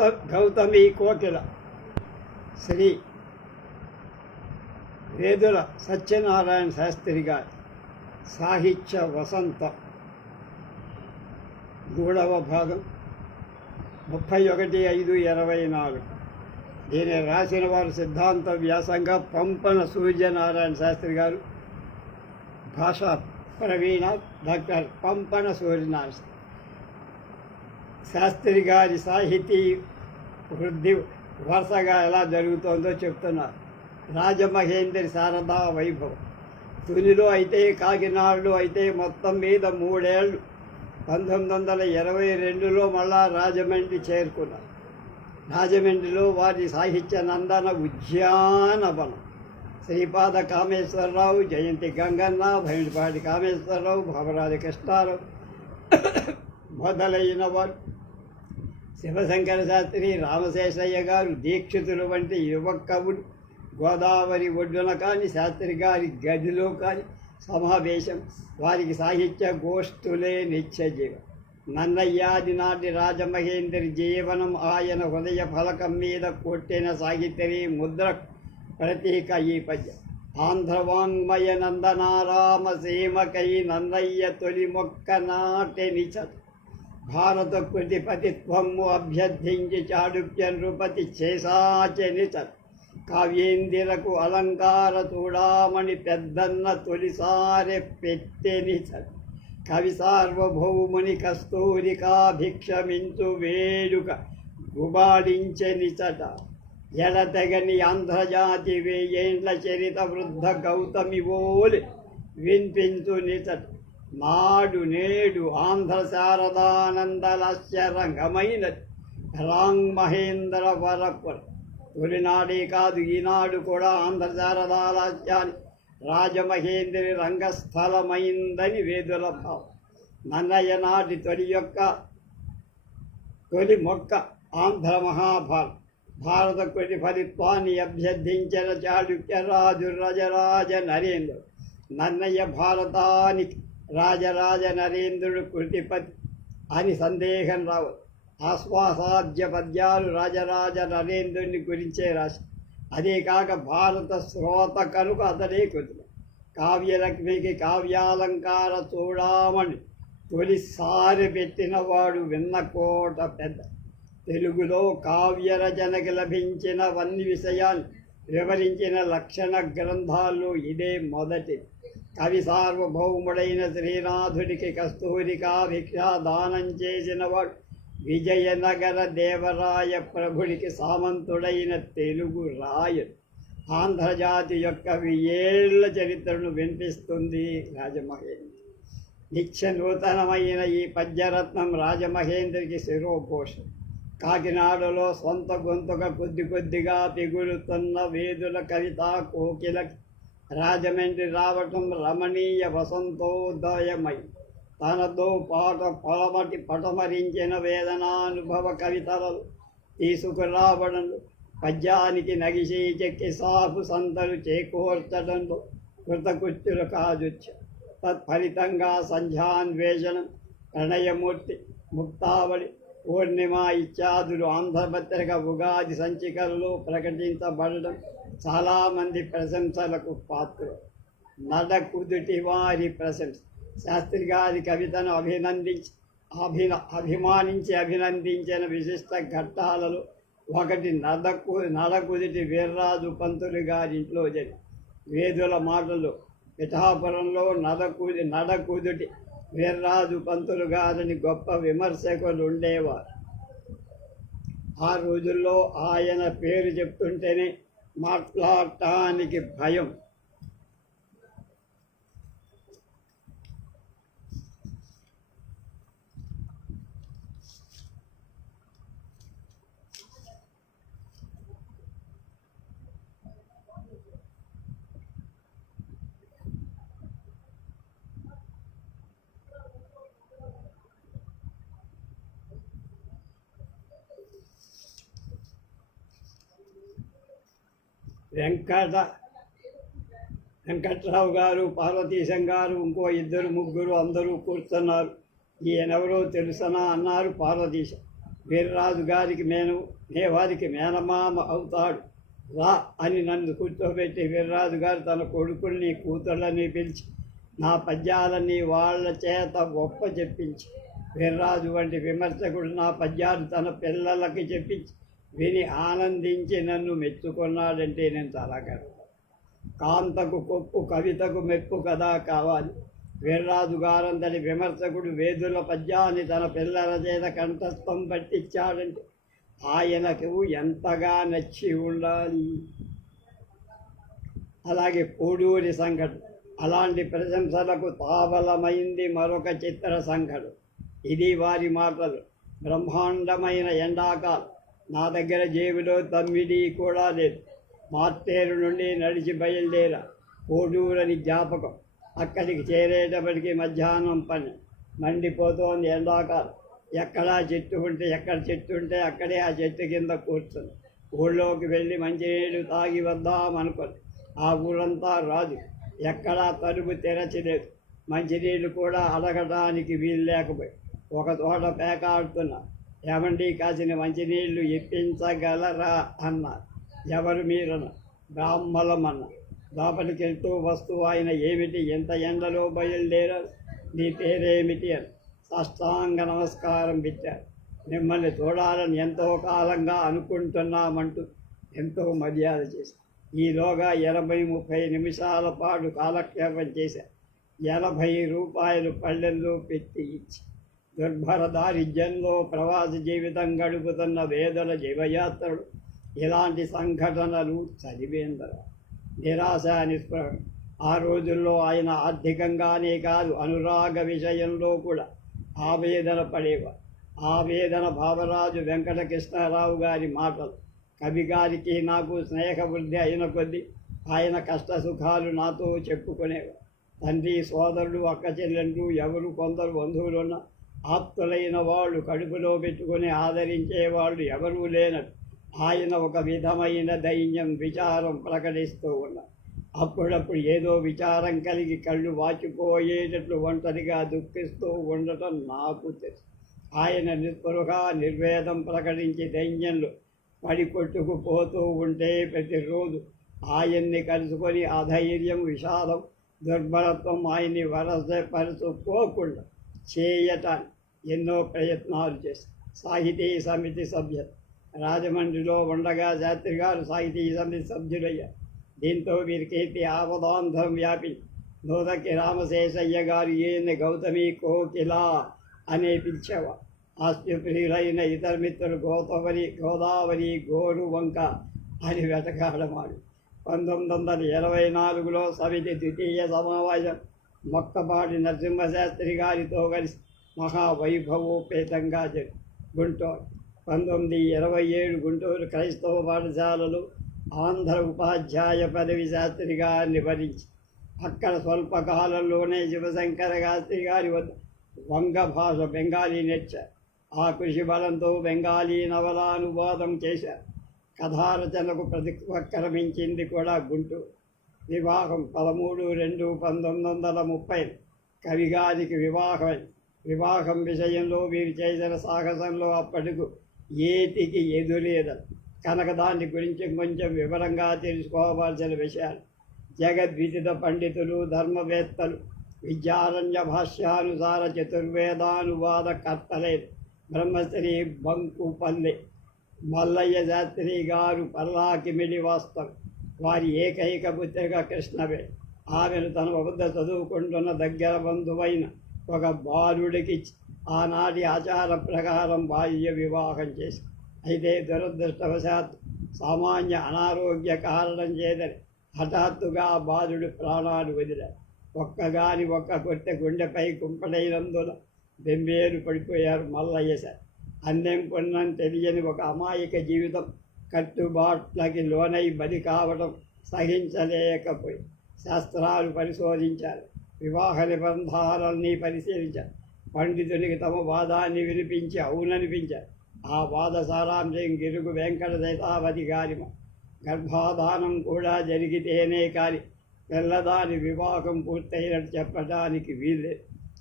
గౌతమి కోకిల శ్రీ వేదుల సత్యనారాయణ శాస్త్రి గారి సాహిత్య వసంత మూడవ భాగం ముప్పై ఒకటి ఐదు ఇరవై నాలుగు. దీని రాసిన వారు సిద్ధాంత వ్యాసంగా పంపన సూర్యనారాయణ శాస్త్రి గారు భాషా ప్రవీణ డాక్టర్ పంపన సూర్యనారాయణ శాస్త్రి గారి సాహితీ వృద్ధి వరుసగా ఎలా జరుగుతోందో చెప్తున్నారు రాజమహేంద్రి శారదా వైభవం. తునిలో అయితే కాకినాడలో అయితే మొత్తం మీద మూడేళ్ళు. పంతొమ్మిది వందల ఇరవై రెండులో మళ్ళా రాజమండ్రి చేరుకున్నారు రాజమండ్రిలో వారి సాహిత్య నందన ఉద్యానవనం శ్రీపాద కామేశ్వరరావు జయంతి గంగన్న భయపాటి కామేశ్వరరావు భవరాజ కృష్ణారావు. మొదలైన వారు. శివశంకర శాస్త్రి రామశేషయ్య గారు దీక్షితులు వంటి యువ కవులు గోదావరి ఒడ్డున కానీ శాస్త్రి గారి గదిలో కానీ సమావేశం. వారికి సాహిత్య గోష్ఠులే నిత్య జీవం. నన్నయ్యాది నాటి రాజమహేంద్రి జీవనం ఆయన హృదయ ఫలకం మీద కొట్టిన సాహిత్యని ముద్ర ప్రతీక ఈ పద్యం. ఆంధ్రవాంగ్మయ నందనారామ సీమకై నన్నయ్య తొలి మొక్క నాటే నిచత భారత కృతిపతిత్వము అభ్యర్థించి చాళుక్య నృపతి చేసాచనిచ కావ్యేందిరకు అలంకార చూడామణి పెద్దన్న తొలిసారి పెట్టెనిచ కవి సార్వభౌముని కస్తూరికాభిక్షమించు వేడుక గుబాడించెనిచట ఎడతెగని ఆంధ్రజాతి వేయేండ్ల చరిత వృద్ధ గౌతమి ఓలి వినిపించు నిచట నాడు నేడు ఆంధ్ర శారదానందలస్య రంగమైన రాంగ్ మహేంద్ర వరపుర తొలినాడే కాదు ఈనాడు కూడా ఆంధ్ర శారదాలస్యాన్ని రాజమహేంద్రి రంగస్థలమైందని వేదుల భావం. నన్నయ్య నాటి తొలి యొక్క తొలి మొక్క ఆంధ్ర మహాభారత్. భారత కొటి ఫలిత్వాన్ని అభ్యర్థించిన చాళుక్య రాజు రజరాజ నరేంద్ర నన్నయ్య భారతానికి రాజరాజ నరేంద్రుడు కృతిపతి అని సందేహం రావు. ఆశ్వాసాద్య పద్యాలు రాజరాజ నరేంద్రుని గురించే రాశారు అదే కాక భారత శ్రోత కనుక అతడే కృతులు కావ్యలక్ష్మికి కావ్యాలంకార చూడామని తొలిసారి పెట్టినవాడు విన్నకోట పెద్ద. తెలుగులో కావ్యరచనకి లభించిన వన్ని విషయాలు వివరించిన లక్షణ గ్రంథాల్లో ఇదే మొదటి కవి సార్వభౌముడైన శ్రీనాథుడికి కస్తూరికా భిక్షా దానం చేసినవాడు విజయనగర దేవరాయ ప్రభుడికి సామంతుడైన తెలుగు రాయుడు. ఆంధ్రజాతి యొక్క వెయ్యేళ్ళ చరిత్రను వినిపిస్తుంది రాజమహేంద్ర. నిత్య నూతనమైన ఈ పద్యరత్నం రాజమహేంద్రికి శిరోఘోషం కాకినాడలో సొంత గొంతుక కొద్ది కొద్దిగా పిగులుతున్న వేదుల కవిత కోకిల రాజమండ్రి రావటం రమణీయ వసంతోదయమై. తనతో పాట పొలమటి పటమరించిన వేదనానుభవ కవితలు తీసుకురావడంలో పద్యానికి నగిసి చెక్కి సాపు సంతలు చేకూర్చడంలో కృతకృత్యులు కాజొచ్చు. తత్ఫలితంగా సంధ్యాన్వేషణం ప్రణయమూర్తి ముక్తావళి పూర్ణిమ ఇత్యాదులు ఆంధ్రపత్రిక ఉగాది సంచికల్లో ప్రకటించబడడం చాలామంది ప్రశంసలకు పాత్ర నడకుదుటి వారి ప్రశంస శాస్త్రి గారి కవితను అభినందించి అభిన అభిమానించి అభినందించిన విశిష్ట ఘట్టాలలో ఒకటి నడకు నడకుదుటి వీర్రాజు పంతులు గారింట్లో జరిగి వేదుల మాటలు పిఠాపురంలో నడకుది నడకుదుటి వీర్రాజు పంతులు గారిని గొప్ప విమర్శకులు ఉండేవారు ఆ రోజుల్లో ఆయన పేరు చెప్తుంటేనే మాట్లాడటానికి భయం వెంకట వెంకట్రావు గారు పార్వతీశం గారు ఇంకో ఇద్దరు ముగ్గురు అందరూ కూర్చున్నారు. ఈయనెవరో తెలుసనా అన్నారు పార్వతీశం వీర్రాజు గారికి నేను నే వారికి మేనమామ అవుతాడు. రా అని నన్ను కూర్చోబెట్టి వీర్రాజు గారు తన కొడుకుల్ని కూతుళ్ళని పిలిచి నా పద్యాలని వాళ్ళ చేత గొప్ప చెప్పించి వీర్రాజు వంటి విమర్శకుడు నా పద్యాలు తన పిల్లలకి చెప్పించి విని ఆనందించి నన్ను మెచ్చుకున్నాడంటే నేను చాలా గర్వం. కాంతకు కొప్పు కవితకు మెప్పు కదా కావాలి. వీర్రాజుగారంతడి విమర్శకుడు వేదుల పద్యాన్ని తన పిల్లల చేత కంఠస్థం పట్టించాడంటే ఆయనకు ఎంతగా నచ్చి ఉండాలి. అలాగే కోడూరి సంఘటన. అలాంటి ప్రశంసలకు తాబలమైంది మరొక చిత్ర సంఘటన. ఇది వారి మాటలు. బ్రహ్మాండమైన ఎండాకాలం. నా దగ్గర జేబులో తమ్మిడి కూడా లేదు. మార్తేరు నుండి నడిచి బయలుదేరా. కోడూరని జ్ఞాపకం. అక్కడికి చేరేటప్పటికి మధ్యాహ్నం పని మండిపోతోంది ఎండాకాలం. ఎక్కడా చెట్టు ఉంటే ఎక్కడ చెట్టు ఉంటే అక్కడే ఆ చెట్టు కింద కూర్చుని ఊళ్ళోకి వెళ్ళి మంచినీళ్ళు తాగి వద్దాం అనుకుని ఆ ఊరంతా రాదు. ఎక్కడా తలుపు తెరచలేదు. మంచినీళ్ళు కూడా అడగడానికి వీలు లేకపోయి ఒక తోట పేకాడుతున్నా. ఏమండి కాసిన మంచినీళ్ళు ఇప్పించగలరా అన్న. ఎవరు మీరన్న బ్రాహ్మలమన్న. లోపలికి వెళ్తూ వస్తూ ఆయన ఏమిటి? ఎంత ఎండలో బయలుదేరారు? నీ పేరేమిటి అని సాష్టాంగ నమస్కారం పెట్టారు. మిమ్మల్ని చూడాలని ఎంతో కాలంగా అనుకుంటున్నామంటూ ఎంతో మర్యాద చేశారు. ఈలోగా ఎనభై ముప్పై నిమిషాల పాటు కాలక్షేపం చేశారు. ఎనభై రూపాయలు పళ్ళెల్లో పెట్టి ఇచ్చి దుర్భర దారిద్ర్యంలో ప్రవాస జీవితం గడుపుతున్న వేదల జీవయాత్రలు ఇలాంటి సంఘటనలు చదివేందరు? నిరాశ నిస్పృహ. ఆ రోజుల్లో ఆయన ఆర్థికంగానే కాదు అనురాగ విషయంలో కూడా ఆవేదన పడేవారు ఆవేదన భావరాజు వెంకటకృష్ణారావు గారి మాటలు. కవి గారికి నాకు స్నేహవృద్ధి అయిన కొద్దీ ఆయన కష్ట సుఖాలు నాతో చెప్పుకునేవారు తండ్రి సోదరుడు అక్క చెల్లెండ్రు ఎవరు కొందరు బంధువులున్నా ఆప్తులైన వాళ్ళు కడుపులో పెట్టుకొని ఆదరించే వాళ్ళు ఎవరూ లేనట్టు ఆయన ఒక విధమైన దైన్యం విచారం ప్రకటిస్తూ ఉన్నారు. అప్పుడప్పుడు ఏదో విచారం కలిగి కళ్ళు వాచిపోయేటట్లు ఒంటరిగా దుఃఖిస్తూ ఉండటం నాకు తెలుసు. ఆయన నిస్పృహ నిర్వేదం ప్రకటించి దైన్యంలో పడి కొట్టుకుపోతూ ఉంటే ప్రతిరోజు ఆయన్ని కలుసుకొని అధైర్యం విషాదం దుర్బలత్వం ఆయన్ని వరసపరుచుకోకుండా చేయటాన్ని ఎన్నో ప్రయత్నాలు చేశారు సాహితీ సమితి సభ్యులు. రాజమండ్రిలో ఉండగా శాస్త్రి గారు సాహితీ సమితి సభ్యులయ్యారు దీంతో వీరికైతే ఆపదాంధం వ్యాపి నూదకి రామశేషయ్య గారు ఈయన గౌతమి కోకిల అనే పిలిచేవారు. ఆస్తిప్రియులైన ఇతర మిత్రులు గోదావరి గోదావరి గోరు వంక అని వెతకాడమాడు పంతొమ్మిది వందల ఇరవై నాలుగులో సమితి ద్వితీయ సమావేశం మొక్కపాటి నరసింహశాస్త్రి గారితో కలిసి మహావైభవోపేతంగా గుంటూరు. పంతొమ్మిది ఇరవై ఏడు గుంటూరు క్రైస్తవ పాఠశాలలు ఆంధ్ర ఉపాధ్యాయ పదవి శాస్త్రిగా నివరించి అక్కడ స్వల్పకాలంలోనే శివశంకర శాస్త్రి గారి వద్ద వంగ భాష బెంగాలీ నేర్చారు ఆ కృషి బలంతో బెంగాలీ నవలానువాదం చేశారు కథారచనకు ప్రతిక్రమించింది కూడా గుంటూరు. వివాహం పదమూడు రెండు పంతొమ్మిది వందల ముప్పై కవిగారికి వివాహం వివాహం విషయంలో వీరు చేసిన సాహసంలో అప్పటికు ఏటికి ఎదురేద. కనుక దాని గురించి కొంచెం వివరంగా తెలుసుకోవాల్సిన విషయాలు. జగద్విదిత పండితులు ధర్మవేత్తలు విద్యారణ్య భాష్యానుసార చతుర్వేదానువాద కర్తలే. బ్రహ్మశ్రీ బంకుపల్లి మల్లయ్య శాస్త్రి గారు పల్లాకిమిడి వాస్తవం. వారి ఏకైక పుత్రిక కృష్ణవే. ఆమెను తన వద్ద చదువుకుంటున్న దగ్గర బంధువైన ఒక బాలుడికి ఆనాటి ఆచార ప్రకారం బాల్య వివాహం చేసి అయితే దురదృష్టవశాత్తు సామాన్య అనారోగ్య కారణం చేతని హఠాత్తుగా బాలుడు ప్రాణాలు వదిలారు. ఒక్కగాని ఒక్క కొట్టె గుండెపై కుంపడైనందున బెంబేరు పడిపోయారు మల్లయ్య సార్. అన్నం కొన్నం తెలియని ఒక అమాయక జీవితం కట్టుబాట్లకి లోనై బలి కావడం సహించలేకపోయి శాస్త్రాలు పరిశోధించారు. వివాహ నిబంధాలన్నీ పరిశీలించారు పండితునికి తమ వాదాన్ని వినిపించి అవుననిపించారు ఆ వాద సారాంశం గిరుగు వెంకట దైతావతి గారి గర్భాధానం కూడా జరిగితేనే కాని పిల్లదాని వివాహం పూర్తయినట్టు చెప్పడానికి వీలే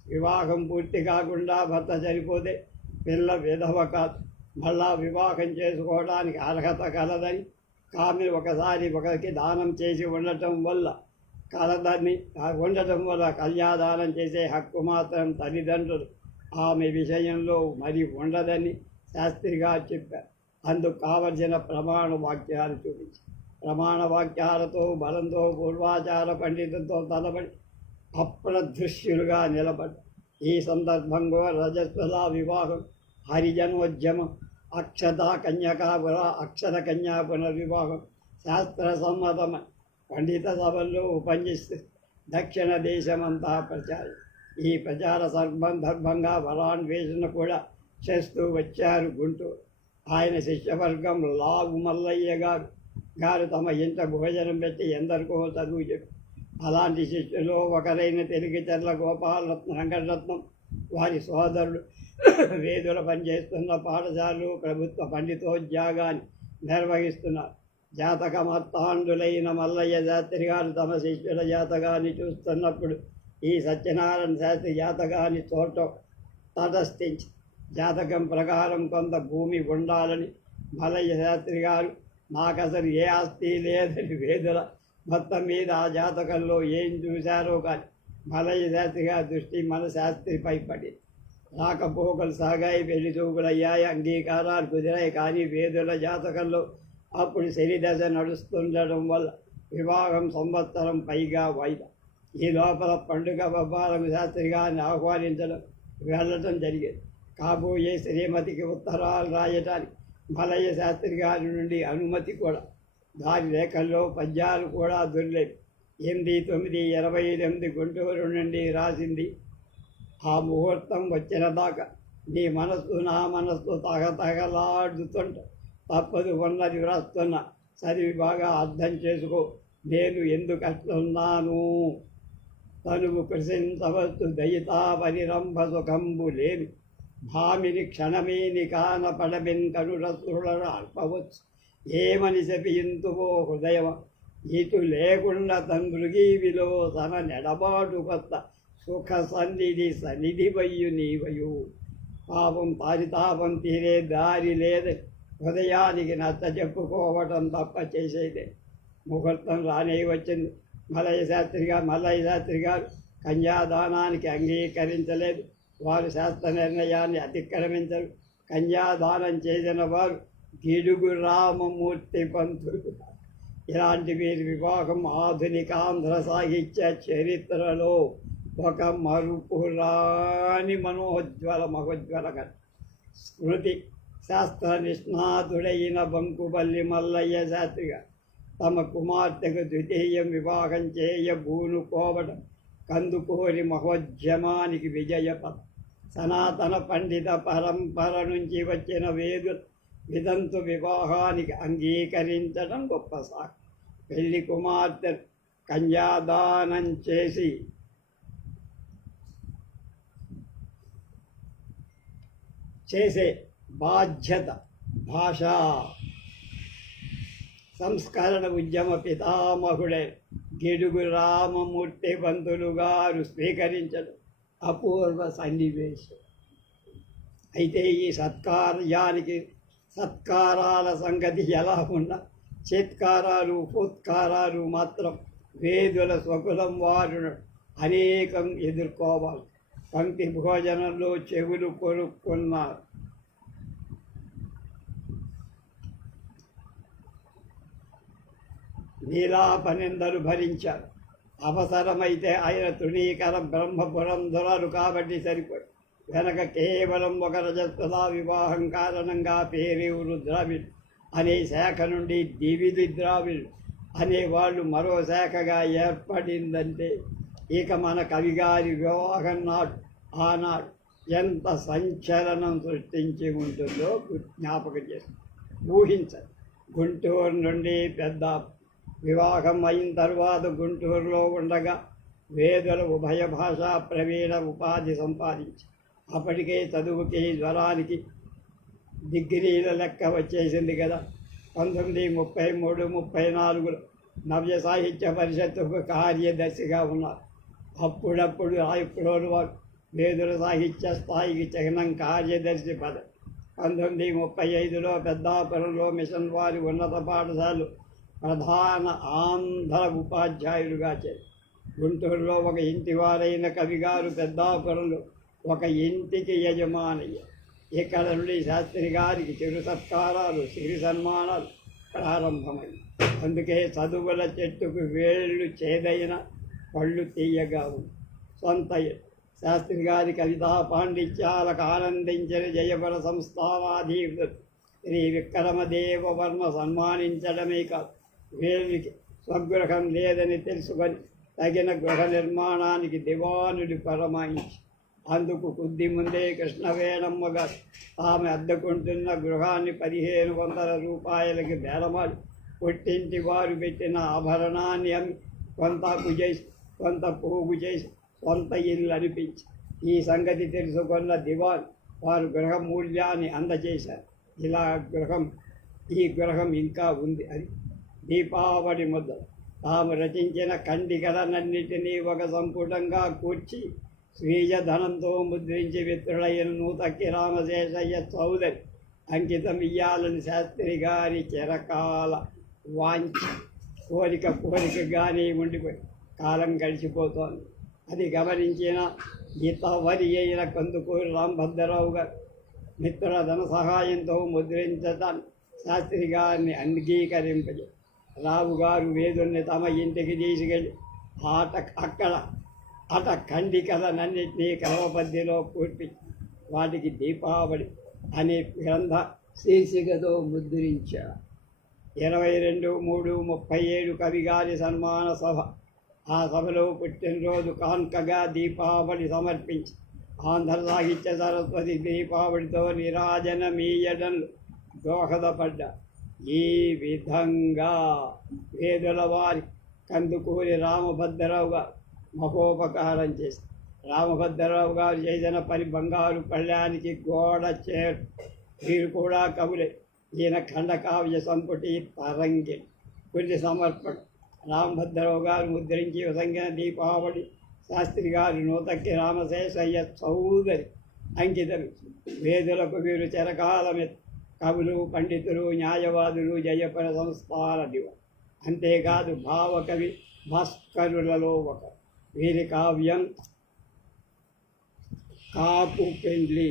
వివాహం పూర్తి కాకుండా భర్త చనిపోతే పిల్ల విధవ కాదు. మళ్ళా వివాహం చేసుకోవడానికి అర్హత కలదని కామె ఒకసారి ఒకరికి దానం చేసి ఉండటం వల్ల కలదని ఉండటం వల్ల కన్యాదానం చేసే హక్కు మాత్రం తల్లిదండ్రులు. ఆమె విషయంలో మరి ఉండదని శాస్త్రిగా చెప్పారు. అందుకు కావలసిన ప్రమాణ వాక్యాలు చూపించి ప్రమాణ వాక్యాలతో బలంతో పూర్వాచార పండితులతో తలబడి అప్రదృశ్యులుగా నిలబడి ఈ సందర్భంగా రజస్వల వివాహం హరిజనోద్యమం అక్షత కన్యకాపుర అక్షర కన్యా పునర్వివాహం శాస్త్ర సమ్మతమ పండిత సభల్లో ఉపన్యస్తు దక్షిణ దేశమంతా ప్రచారం ఈ ప్రచార సందర్భంగా వరాన్వేషణ కూడా చేస్తూ వచ్చారు గుంటూరు. ఆయన శిష్యవర్గం లాగు మల్లయ్య గారు గారు తమ ఇంట భోజనం పెట్టి ఎందరికో చదువు చెప్పి అలాంటి శిష్యులో ఒకరైన తెలుగుచెర్ల గోపాలరత్న వెంకటరత్నం వారి సోదరుడు వేదుల పనిచేస్తున్న పాఠశాలలు ప్రభుత్వ పండితోద్యోగాన్ని నిర్వహిస్తున్నారు. జాతకమత్తాండులైన మల్లయ్య శాస్త్రి గారు తమ శిష్యుల జాతకాన్ని చూస్తున్నప్పుడు ఈ సత్యనారాయణ శాస్త్రి జాతకాన్ని చూడటం తటస్థించి జాతకం ప్రకారం కొంత భూమి ఉండాలని మల్లయ్య శాస్త్రి గారు నాకు అసలు ఏ ఆస్తి లేదని వేదుల మొత్తం మీద ఆ జాతకంలో ఏం చూశారో కానీ మలయ శాస్త్రి గారి దృష్టి మన శాస్త్రిపై పడింది రాకపోకలు సాగాయి పెళ్ళి చూపులయ్యాయి అంగీకారాలు కుదిరాయి కానీ వేదుల జాతకంలో అప్పుడు శని నడుస్తుండడం వల్ల వివాహం సంవత్సరం పైగా వాయిదా. ఈ లోపల పండుగ బొబ్బాలకు శాస్త్రి గారిని ఆహ్వానించడం వెళ్ళటం జరిగేది. కాబోయే శ్రీమతికి ఉత్తరాలు రాయటానికి మలయ్య శాస్త్రి గారి నుండి అనుమతి కూడా దాని లేఖల్లో పద్యాలు కూడా దొరిలేవి ఎనిమిది తొమ్మిది ఇరవై ఎనిమిది గుంటూరు నుండి రాసింది ఆ ముహూర్తం వచ్చిన దాకా నీ మనస్సు నా మనస్సు తగతగలాడుతుంట తప్పదు ఉన్నది వ్రాస్తున్న. చదివి బాగా అర్థం చేసుకో. నేను ఎందుకు అట్లున్నాను తనువు కృషించవచ్చు దయితా పరిరంభ సుఖంబు లేని. భామిని క్షణమేని కాన పడబెన్ కనురసులను అల్పవచ్చు ఏమని చెప్పింతువో హృదయం? ఇటు లేకుండా తండ్రుగీవిలో తన నెడబాటు కొత్త. సుఖ సన్నిధి సన్నిధి వయ్యు నీవయు. పాపం పారితాపం తీరే దారి లేదని హృదయానికి నచ్చ చెప్పుకోవటం తప్ప చేసేదే. ముహూర్తం రానే వచ్చింది. మలయ శాస్త్రి గారు మల్లయ్య శాస్త్రి గారు కన్యాదానానికి అంగీకరించలేదు. వారు శాస్త్ర నిర్ణయాన్ని అతిక్రమించరు. కన్యాదానం చేసిన వారు గిడుగు రామమూర్తి పంతులు. ఇలాంటి వీరి వివాహం ఆధునిక ఆంధ్ర సాహిత్య చరిత్రలో ఒక మరుపురాని మనోజ్వల మహోజ్వల స్మృతి శాస్త్ర నిష్ణాతుడైన బంకుపల్లి మల్లయ్య శాస్త్రిగా తమ కుమార్తెకు ద్వితీయం వివాహం చేయ బూనుకోవడం కందుకోరి మహోద్యమానికి విజయపథం సనాతన పండిత పరంపర నుంచి వచ్చిన వేదు విదంతు వివాహానికి అంగీకరించడం గొప్ప సాకు. పెళ్ళి కుమార్తె కన్యాదానం చేసి చేసే బాధ్యత భాషా. సంస్కరణ ఉద్యమ పితామహుడే గిడుగు రామమూర్తి పంతులు గారు స్వీకరించడం అపూర్వ సన్నివేశం. అయితే ఈ సత్కార్యానికి సత్కారాల సంగతి ఎలా ఉన్నా చిత్కారాలు పుత్కారాలు మాత్రం వేదుల స్వకులం వారు అనేకం ఎదుర్కోవాలి. పంక్తి భోజనంలో చెవులు కొనుక్కున్నారు నీలాపనిందలు భరించారు. అవసరమైతే ఆయన తృణీకరం బ్రహ్మపురంధురాలు కాబట్టి సరిపోయి. వెనక కేవలం ఒక రజస్వలా వివాహం కారణంగా పేరేవులు ద్రావిడ్ అనే శాఖ నుండి దివిది ద్రావిడ్ అనే వాళ్ళు మరో శాఖగా ఏర్పడిందంటే ఇక మన కవిగారి వివాహం నాడు ఆనాడు ఎంత సంచలనం సృష్టించి ఉంటుందో జ్ఞాపకం చేస్తుంది. ఊహించాలి గుంటూరు నుండి పెద్ద వివాహం అయిన తర్వాత గుంటూరులో ఉండగా వేదుల ఉభయ భాషా ప్రవీణ ఉపాధి సంపాదించి అప్పటికే చదువుకి జ్వరానికి డిగ్రీల లెక్క వచ్చేసింది కదా. పంతొమ్మిది ముప్పై మూడు ముప్పై నాలుగులో నవ్య సాహిత్య పరిషత్తుకు కార్యదర్శిగా ఉన్నారు. అప్పుడప్పుడు ఎప్పుడో వారు వేదుల సాహిత్య స్థాయికి చిహ్నం కార్యదర్శి పద. పంతొమ్మిది ముప్పై ఐదులో పెద్దాపురంలో మిషన్ వారి ఉన్నత పాఠశాలలో ప్రధాన ఆంధ్ర ఉపాధ్యాయుడుగా చేరి గుంటూరులో ఒక ఇంటివారైన కవిగారు పెద్దాపురంలో ఒక ఇంటికి యజమానయ్య ఇక్కడ నుండి శాస్త్రి గారికి చిరు సత్కారాలు సిరి సన్మానాలు ప్రారంభమై అందుకే చదువుల చెట్టుకు వేళ్ళు చేదైన పళ్ళు తీయగా ఉంది. సొంత శాస్త్రి గారి కవితా పాండిత్యాలకు ఆనందించిన జయపర సంస్థానాధీపతి శ్రీ విక్రమదేవ వర్మ సన్మానించడమే కాదు వీరికి స్వగృహం లేదని తెలుసుకొని తగిన గృహ నిర్మాణానికి దివానుడి పరమాయించి. అందుకు కొద్ది ముందే కృష్ణవేణమ్మ గారు ఆమె అద్దకుంటున్న గృహాన్ని పదిహేను వందల రూపాయలకి బేరమాడి కొట్టించి వారు పెట్టిన ఆభరణాన్ని అమ్మి కొంత అప్పు చేసి కొంత పోగు చేసి సొంత ఇల్లు అనిపించి ఈ సంగతి తెలుసుకున్న దివాన్ వారు గృహ మూల్యాన్ని అందజేశారు. ఇలా గృహం ఈ గృహం ఇంకా ఉంది అది దీపావళి ముద్ద. తాము రచించిన కండిగలనన్నిటినీ ఒక సంపుటంగా కూర్చి స్వీయ ధనంతో ముద్రించి విత్రులైన నూతకి రామశేషయ్య చౌదరి అంకితం ఇయ్యాలని శాస్త్రి గారి చిరకాల వాంఛ. కోరిక కోరికగానే ఉండిపోయి కాలం గడిచిపోతోంది. అది గమనించిన గీతావరి అయిన కందుకూరి రాంభద్రరావు గారు మిత్రుల ధన సహాయంతో ముద్రించడం శాస్త్రి గారిని అంగీకరింపజేస్తారు రావు గారు వేదుల్ని తమ ఇంటికి తీసుకెళ్ళి ఆట అక్కడ అట ఖండికలనన్నింటినీ క్రమపద్ధిలో కూర్పి వాటికి దీపావళి అనే గ్రంథ శీర్షికతో ముద్రించారు ఇరవై రెండు మూడు ముప్పై ఏడు కవిగారి సన్మాన సభ. ఆ సభలో పుట్టినరోజు కాన్కగా దీపావళి సమర్పించి ఆంధ్ర సాహిత్య సరస్వతి దీపావళితో నిరాజనమీయడంలో దోహదపడ్డ. ఈ విధంగా వేదుల వారి కందుకూరి రామభద్రరావు గారు మహోపకారం చేసి రామభద్రరావు గారు చేసిన పని బంగారు పళ్ళానికి గోడ చే వీరు కూడా కవులే. ఈయన ఖండకావ్య సంపుటి తరంగి కొన్ని సమర్పణ. రామభద్రరావు గారు ముద్రించి విధంగా దీపావళి శాస్త్రి గారు నూతక్కి రామశేషయ్య చౌదరి అంకితం వేదులకు వీరు చిరకాలమె కవులు పండితులు న్యాయవాదులు జయపర సంస్థాన దివ అంతేకాదు భావకవి భాస్కరులలో ఒక వీరి కావ్యం కాపు పెండ్లి.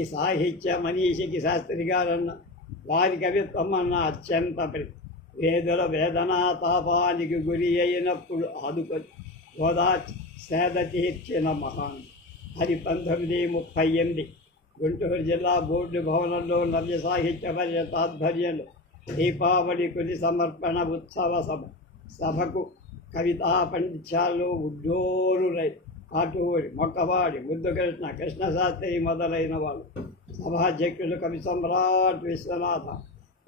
ఈ సాహిత్య మనీషికి శాస్త్రి గారన్న వారి కవిత్వం అన్న అత్యంత ప్రతి వేదుల వేదనా తాపానికి గురి అయినప్పుడు ఆదుకొని గోదా సేద తీర్చిన మహాన్. అది పంతొమ్మిది ముప్పై ఎనిమిది గుంటూరు జిల్లా బోర్డు భవనంలో నవ్య సాహిత్య పరిషత్ ఆధ్వర్యంలో దీపావళి కులి సమర్పణ ఉత్సవ సభ. సభకు కవితా పండిత్యాల్లో ఉడ్డోరులై కాటూరి మొక్కవాడి ముద్దుకృష్ణ కృష్ణశాస్త్రి మొదలైన వాళ్ళు. సభాధ్యక్షులు కవి సమ్రాట్ విశ్వనాథ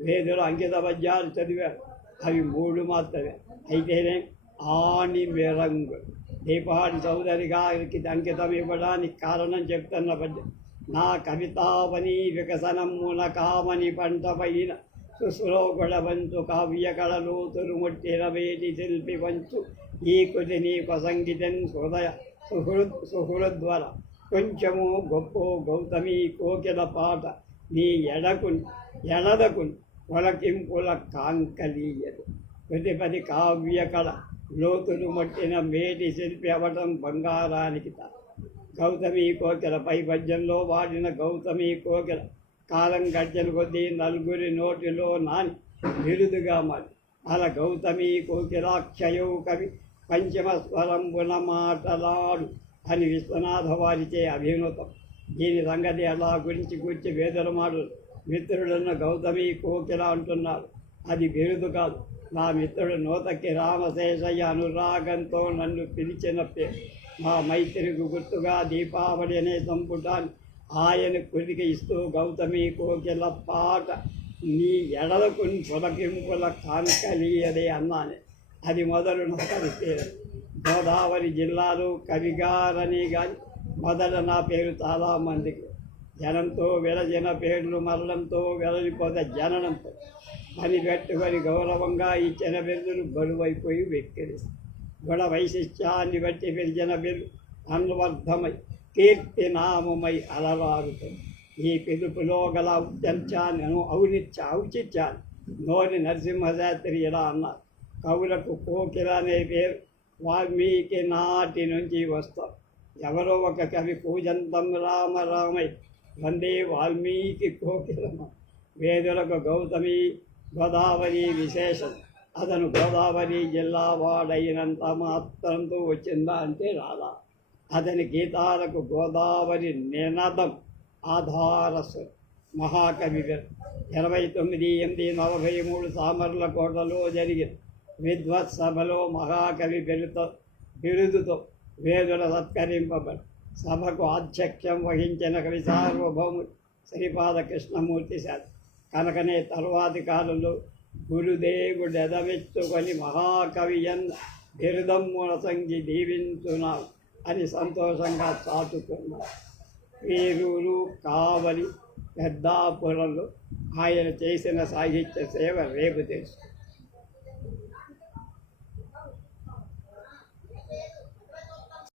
వేదులు అంకిత పద్యాలు చదివారు. అవి మూడు మాత్రమే. అయితేనే ఆని మెరంగు దీపాడి చౌదరి గారికి అంకితం ఇవ్వడానికి కారణం చెప్తున్న పద్యం. నా కవితావని వికసనమున కామని పంట పైన సుశ్లోకుల వంచు కావ్య కళలు తురుముట్టిన వేటి శిల్పి వంచు ఈ కృతి నీ ప్రసంగితన్ హృదయ సుహృద్ సుహృద్వర కొంచెము గొప్ప గౌతమి కోకిల పాట నీ ఎడకున్ ఎడదకున్ కొలకింపుల కాంకలీయదు. ప్రతిపది కావ్య కళ లోతులు మట్టిన మేటి శిల్పి అవటం బంగారానికి తా గౌతమి కోకిల పై పద్యంలో వాడిన గౌతమి కోకిల కాలం గడిచిన కొద్దీ నలుగురి నోటిలో నాని బిరుదుగా మారి. అలా గౌతమి కోకిలాక్షయౌ కవి పంచమ స్వరంబున మాటలాడు అని విశ్వనాథ వారిచే అభినూతం దీని సంగతి అలా గురించి కూర్చి వేదలమాడు మిత్రుడున్న గౌతమి కోకిల అంటున్నారు అది బిరుదు కాదు. నా మిత్రుడు నూతకి రామశేషయ్య అనురాగంతో నన్ను పిలిచిన పేరు మా మైత్రికి గుర్తుగా దీపావళి అనే సంపుటాన్ని ఆయన కొలికి ఇస్తూ గౌతమి కోకిల పాట నీ ఎడలకు పులకింపుల కాంకలీయదే అన్నాను. అది మొదలు నొకరి పేరు గోదావరి జిల్లాలో కవిగారని కానీ మొదట నా పేరు చాలామందికి. జనంతో విరజన పేర్లు మరణంతో వెలలిపోత జననంతో. పని పెట్టుకొని గౌరవంగా ఇచ్చిన బిరుదులు బరువైపోయి వెక్కిరిస్తారు గుణ వైశిష్ట్యాన్ని బట్టి పెరిగిన బిల్లు అన్వర్థమై కీర్తి నామమై అలరారుతుంది ఈ పిలుపులో గల ఔత్యంత్యాన్ని ఔనిత్య ఔచిత్యాన్ని నోని నరసింహశాస్త్రి ఇలా అన్నారు. కవులకు కోకిల అనే పేరు వాల్మీకి నాటి నుంచి వస్తాం ఎవరో ఒక కవి పూజంతం రామ రామై వందే వాల్మీకి కోకిలమ వేదులకు గౌతమి గోదావరి విశేషం. అతను గోదావరి జిల్లా వాడైనంత మాత్రంతో వచ్చిందా అంటే రాదా అతని గీతాలకు గోదావరి నినదం ఆధారస్సు మహాకవి ఇరవై తొమ్మిది ఎనిమిది నలభై మూడు సామర్ల కోటలో జరిగింది విద్వత్ సభలో మహాకవి బిరుతో బిరుదుతో వేదుల సత్కరింపబడి. సభకు ఆధ్యక్ష్యం వహించిన కవి సార్వభౌముడు శ్రీపాద కృష్ణమూర్తి సార్. కనుకనే తరువాతి కాలంలో గురుదేవుడు ఎదమెచ్చుకొని మహాకవి ఎన్న బిరుదమ్ముల సంగి దీవించున్నావు అని సంతోషంగా చాటుకున్నారు. వీరూరు కావలి పెద్దాపురంలో ఆయన చేసిన సాహిత్య సేవ రేపు తెలుసు.